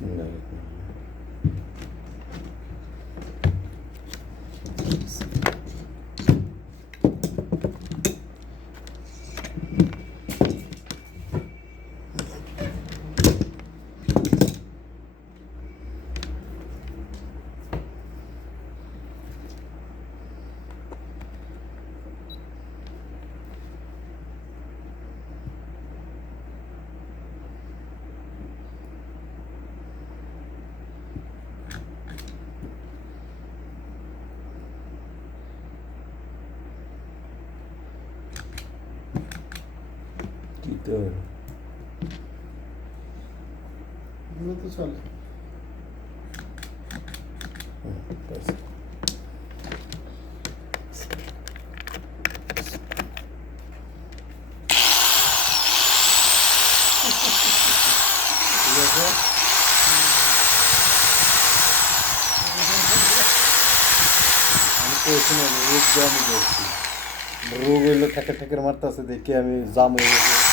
맞습니다. 음. কি তো এগুলো তো চলে হুম, তাই। ঠিক আছে আমি কইছি না রোগ দিয়ে আমি করছি রোগ হইল ঠেকে ঠেকে মারতেছে দেখে আমি জাম হয়ে গেছে এরা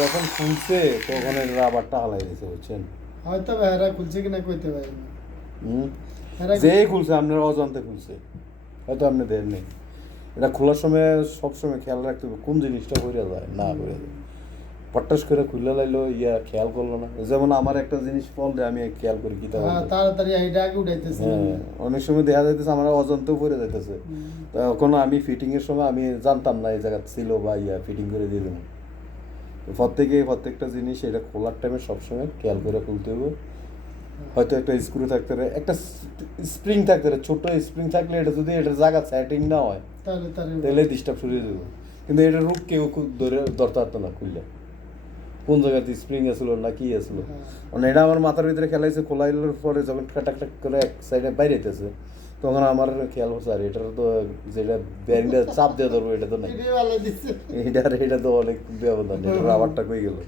যখন খুলছে তখন এরা আবার টাহালাই দিয়েছে বুঝছেন? হয়তো ভাইরা খুলছে কিনা কইতে পারি যে এরা খুলছে আপনার অজান্তে খুলছে। হয়তো আপনি দেন নেই। এটা খোলার সময় সবসময় খেয়াল রাখতে হবে কোন জিনিসটা করে যায় না করে যায়। পটাশ করে খুলে লাইলো ইয়া খেয়াল করল না। যেমন আমার একটা জিনিস দেয় আমি খেয়াল করি কি তা হ্যাঁ, তাড়াতাড়ি এইটা আগে উঠাইতেছে। হ্যাঁ অনেক সময় দেখা যাইতেছে আমার অজান্তেও পড়ে যাইতেছে। তখন আমি ফিটিং এর সময় আমি জানতাম না এই জায়গা ছিল বা ইয়া ফিটিং করে তো প্রত্যেকে প্রত্যেকটা জিনিস এটা খোলার টাইমে সবসময় খেয়াল করে খুলতে হবে। হয়তো একটা স্ক্রু থাকতে পারে একটা স্প্রিং থাকতে পারে ছোট স্প্রিং থাকলে এটা যদি এটা জায়গা সেটিং না হয় তাহলে তাহলে ডিস্টার্ব শুরু হয়ে যাবে। কিন্তু এটা রূপ কেউ ধরে ধরতে পারতো না খুললে। কোন জায়গাতে স্প্রিং আসলো না কি আসলো। মানে এটা আমার মাথার ভিতরে খেলাইছে খোলাইলের পরে যখন টাক টাক করে এক সাইডে বাইরে যেতেছে তখন আমার খেয়াল হচ্ছে আর এটার তো যেটা ব্যারিংটা চাপ দিয়ে ধরবো এটা তো নাই। এটার এটা তো অনেক ব্যবধান এটা রাবারটা কই গেল?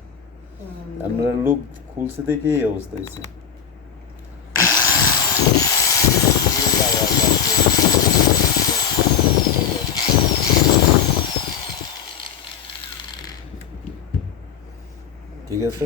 আপনারা লুক খুলছে দেখে এই অবস্থা হয়েছে ঠিক আছে